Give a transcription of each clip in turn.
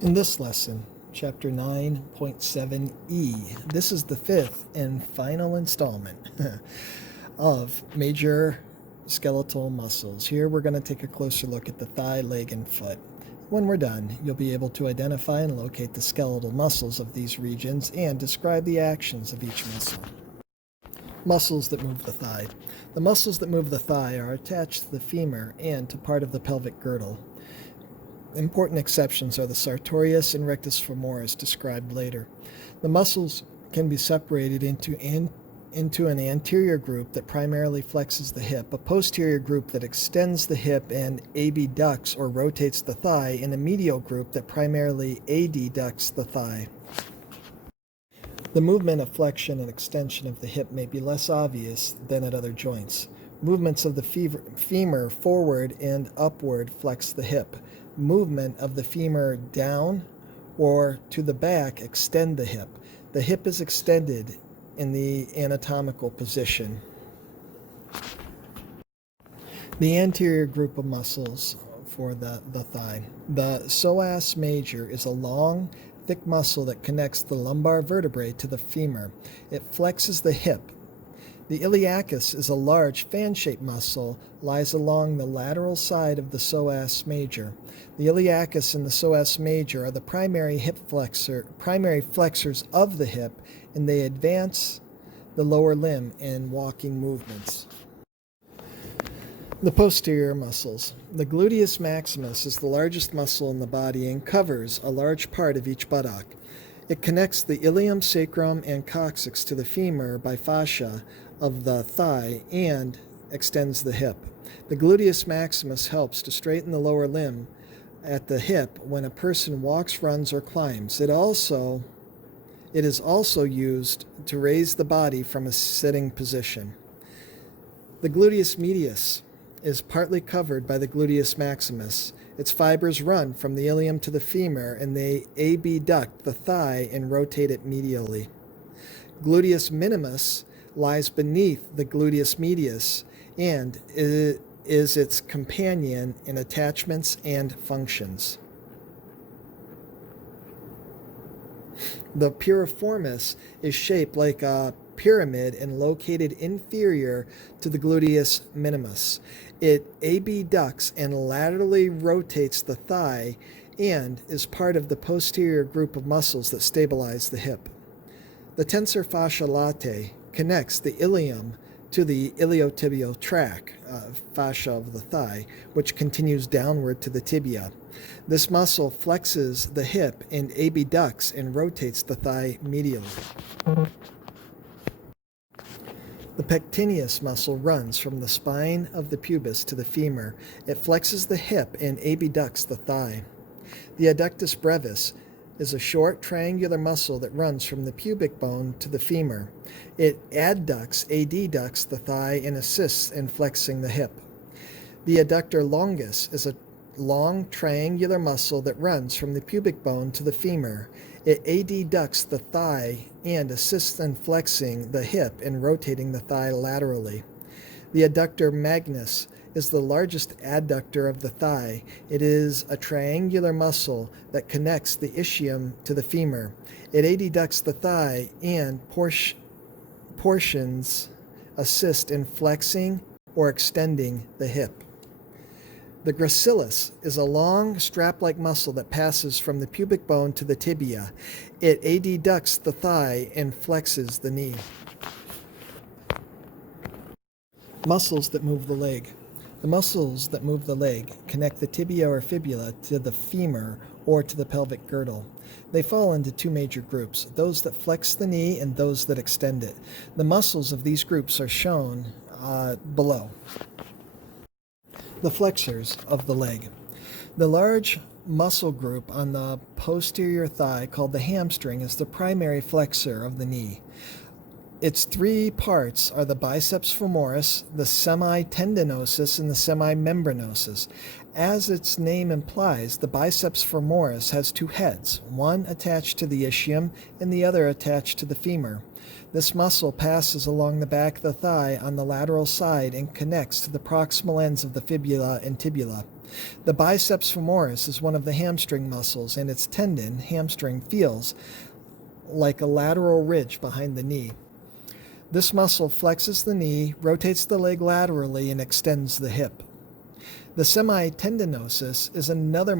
In this lesson, Chapter 9.7e, this is the fifth and final installment of major skeletal muscles. Here we're going to take a closer look at the thigh, leg, and foot. When we're done, you'll be able to identify and locate the skeletal muscles of these regions and describe the actions of each muscle. Muscles that move the thigh. The muscles that move the thigh are attached to the femur and to part of the pelvic girdle. Important exceptions are the sartorius and rectus femoris described later. The muscles can be separated into an anterior group that primarily flexes the hip, a posterior group that extends the hip and abducts or rotates the thigh, and a medial group that primarily adducts the thigh. The movement of flexion and extension of the hip may be less obvious than at other joints. Movements of the femur forward and upward flex the hip. Movement of the femur down or to the back extend the hip. The hip is extended in the anatomical position. The anterior group of muscles for the thigh. The psoas major is a long, thick muscle that connects the lumbar vertebrae to the femur. It flexes the hip. The iliacus is a large fan-shaped muscle, lies along the lateral side of the psoas major. The iliacus and the psoas major are the primary flexors of the hip, and they advance the lower limb in walking movements. The posterior muscles. The gluteus maximus is the largest muscle in the body and covers a large part of each buttock. It connects the ilium, sacrum, and coccyx to the femur by fascia of the thigh and extends the hip. The gluteus maximus helps to straighten the lower limb at the hip when a person walks, runs, or climbs. It is also used to raise the body from a sitting position. The gluteus medius is partly covered by the gluteus maximus. Its fibers run from the ilium to the femur, and they abduct the thigh and rotate it medially. Gluteus minimus lies beneath the gluteus medius and is its companion in attachments and functions. The piriformis is shaped like a pyramid and located inferior to the gluteus minimus. It abducts and laterally rotates the thigh and is part of the posterior group of muscles that stabilize the hip. The tensor fascia latae connects the ilium to the iliotibial tract, fascia of the thigh, which continues downward to the tibia. This muscle flexes the hip and abducts and rotates the thigh medially. The pectineus muscle runs from the spine of the pubis to the femur. It flexes the hip and abducts the thigh. The adductus brevis is a short triangular muscle that runs from the pubic bone to the femur. It adducts the thigh and assists in flexing the hip. The adductor longus is a long triangular muscle that runs from the pubic bone to the femur. It adducts the thigh and assists in flexing the hip and rotating the thigh laterally. The adductor magnus is the largest adductor of the thigh. It is a triangular muscle that connects the ischium to the femur. It adducts the thigh and portions assist in flexing or extending the hip. The gracilis is a long strap-like muscle that passes from the pubic bone to the tibia. It adducts the thigh and flexes the knee. Muscles that move the leg. The muscles that move the leg connect the tibia or fibula to the femur or to the pelvic girdle. They fall into two major groups, those that flex the knee and those that extend it. The muscles of these groups are shown below. The flexors of the leg. The large muscle group on the posterior thigh, called the hamstring, is the primary flexor of the knee. Its three parts are the biceps femoris, the semitendinosus, and the semimembranosus. As its name implies, the biceps femoris has two heads, one attached to the ischium and the other attached to the femur. This muscle passes along the back of the thigh on the lateral side and connects to the proximal ends of the fibula and tibula. The biceps femoris is one of the hamstring muscles, and its tendon, hamstring, feels like a lateral ridge behind the knee. This muscle flexes the knee, rotates the leg laterally, and extends the hip. The semitendinosus is another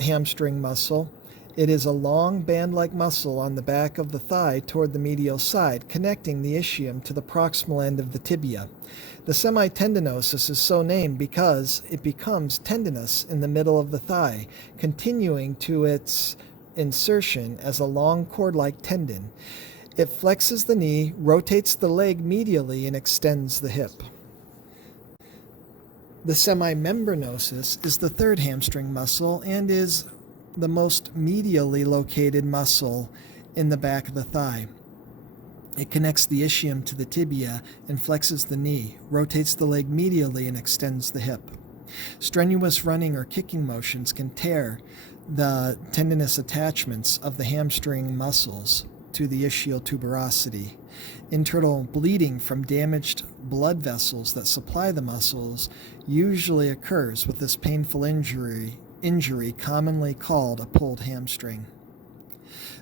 hamstring muscle. It is a long band-like muscle on the back of the thigh toward the medial side, connecting the ischium to the proximal end of the tibia. The semitendinosus is so named because it becomes tendinous in the middle of the thigh, continuing to its insertion as a long cord-like tendon. It flexes the knee, rotates the leg medially, and extends the hip. The semimembranosus is the third hamstring muscle and is the most medially located muscle in the back of the thigh. It connects the ischium to the tibia and flexes the knee, rotates the leg medially, and extends the hip. Strenuous running or kicking motions can tear the tendinous attachments of the hamstring muscles to the ischial tuberosity. Internal bleeding from damaged blood vessels that supply the muscles usually occurs with this painful injury commonly called a pulled hamstring.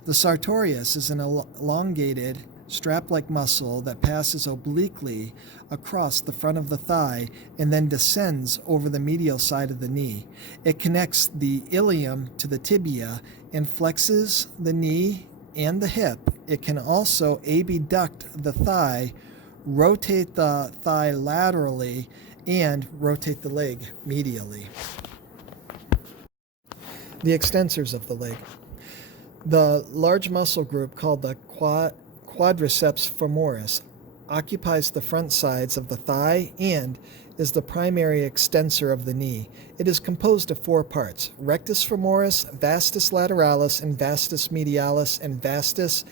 The sartorius is an elongated, strap-like muscle that passes obliquely across the front of the thigh and then descends over the medial side of the knee. It connects the ilium to the tibia and flexes the knee and the hip. It can also abduct the thigh, rotate the thigh laterally, and rotate the leg medially. The extensors of the leg. The large muscle group called the quadriceps femoris occupies the front sides of the thigh and is the primary extensor of the knee. It is composed of 4 parts: rectus femoris, vastus lateralis, and vastus medialis, and vastus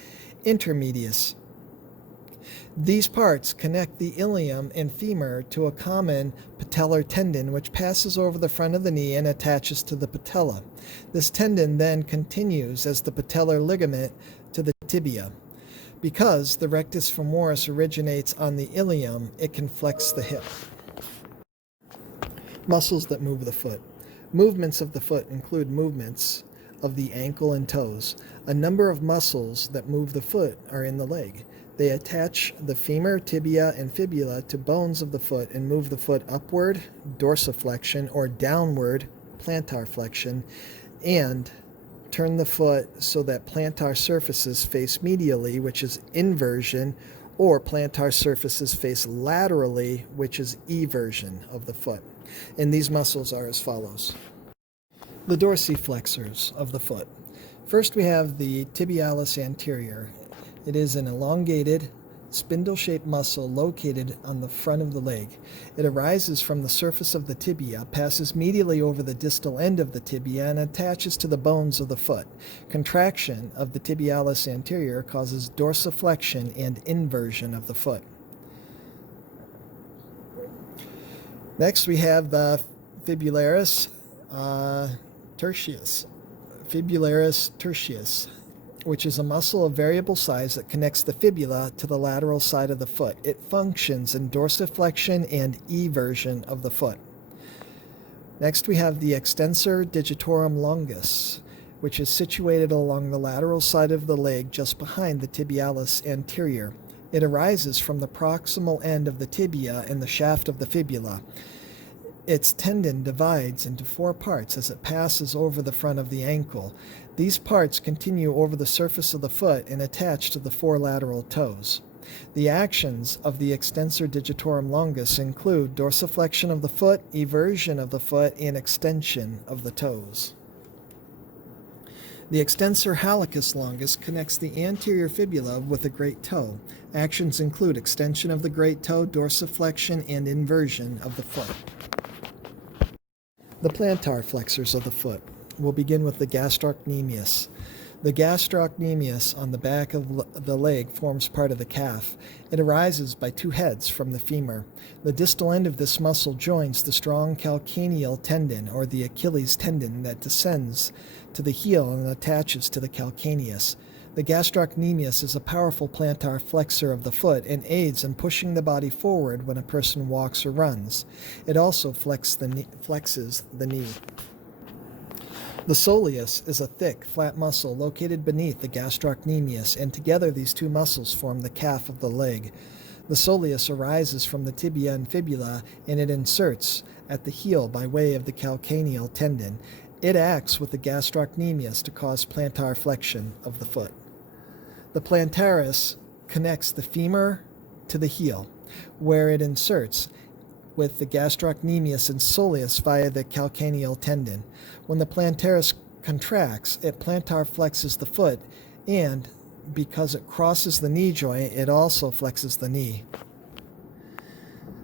intermedius. These parts connect the ilium and femur to a common patellar tendon which passes over the front of the knee and attaches to the patella. This tendon then continues as the patellar ligament to the tibia. Because the rectus femoris originates on the ilium, it can flex the hip. Muscles that move the foot. Movements of the foot include movements of the ankle and toes. A number of muscles that move the foot are in the leg. They attach the femur, tibia, and fibula to bones of the foot and move the foot upward, dorsiflexion, or downward, plantar flexion, and turn the foot so that plantar surfaces face medially, which is inversion, or plantar surfaces face laterally, which is eversion of the foot. And these muscles are as follows. The dorsiflexors of the foot. First, we have the tibialis anterior. It is an elongated, spindle-shaped muscle located on the front of the leg. It arises from the surface of the tibia, passes medially over the distal end of the tibia, and attaches to the bones of the foot. Contraction of the tibialis anterior causes dorsiflexion and inversion of the foot. Next, we have the fibularis tertius. Fibularis tertius, which is a muscle of variable size that connects the fibula to the lateral side of the foot. It functions in dorsiflexion and eversion of the foot. Next, we have the extensor digitorum longus, which is situated along the lateral side of the leg just behind the tibialis anterior. It arises from the proximal end of the tibia and the shaft of the fibula. Its tendon divides into 4 parts as it passes over the front of the ankle. These parts continue over the surface of the foot and attach to the 4 lateral toes. The actions of the extensor digitorum longus include dorsiflexion of the foot, eversion of the foot, and extension of the toes. The extensor hallucis longus connects the anterior fibula with the great toe. Actions include extension of the great toe, dorsiflexion, and inversion of the foot. The plantar flexors of the foot. We'll begin with the gastrocnemius. The gastrocnemius on the back of the leg forms part of the calf. It arises by 2 heads from the femur. The distal end of this muscle joins the strong calcaneal tendon, or the Achilles tendon, that descends to the heel and attaches to the calcaneus. The gastrocnemius is a powerful plantar flexor of the foot and aids in pushing the body forward when a person walks or runs. It also flexes the knee. The soleus is a thick, flat muscle located beneath the gastrocnemius, and together these two muscles form the calf of the leg. The soleus arises from the tibia and fibula, and it inserts at the heel by way of the calcaneal tendon. It acts with the gastrocnemius to cause plantar flexion of the foot. The plantaris connects the femur to the heel, where it inserts with the gastrocnemius and soleus via the calcaneal tendon. When the plantaris contracts, it plantar flexes the foot, and because it crosses the knee joint, it also flexes the knee.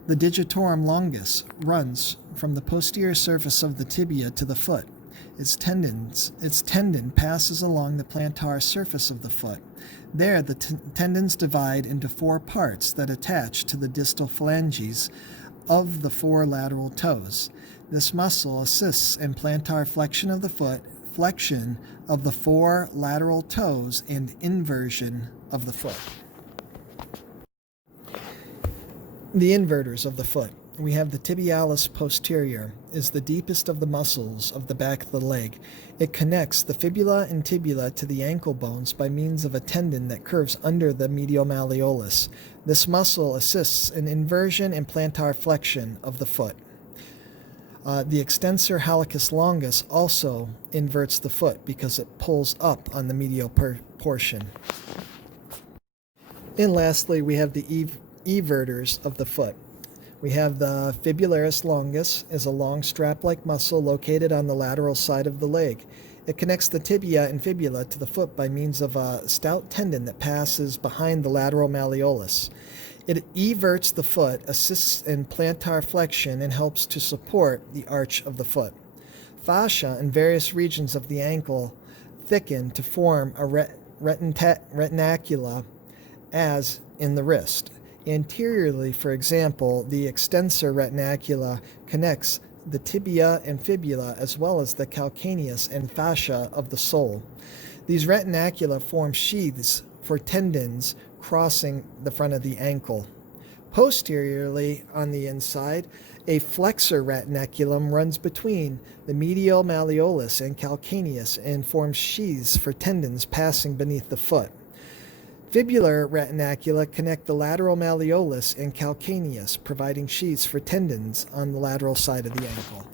The digitorum longus runs from the posterior surface of the tibia to the foot. Its tendon passes along the plantar surface of the foot. There, the tendons divide into four parts that attach to the distal phalanges of the four lateral toes. This muscle assists in plantar flexion of the foot, flexion of the four lateral toes, and inversion of the foot. The inverters of the foot. We have the tibialis posterior, is the deepest of the muscles of the back of the leg. It connects the fibula and tibia to the ankle bones by means of a tendon that curves under the medial malleolus. This muscle assists in inversion and plantar flexion of the foot. The extensor hallucis longus also inverts the foot because it pulls up on the medial portion. And lastly, we have the everters of the foot. We have the fibularis longus, is a long strap-like muscle located on the lateral side of the leg. It connects the tibia and fibula to the foot by means of a stout tendon that passes behind the lateral malleolus. It everts the foot, assists in plantar flexion, and helps to support the arch of the foot. Fascia in various regions of the ankle thicken to form a retinacula, as in the wrist. Anteriorly, for example, the extensor retinacula connects the tibia and fibula as well as the calcaneus and fascia of the sole. These retinacula form sheaths for tendons crossing the front of the ankle. Posteriorly, on the inside, a flexor retinaculum runs between the medial malleolus and calcaneus and forms sheaths for tendons passing beneath the foot. Fibular retinacula connect the lateral malleolus and calcaneus, providing sheaths for tendons on the lateral side of the ankle.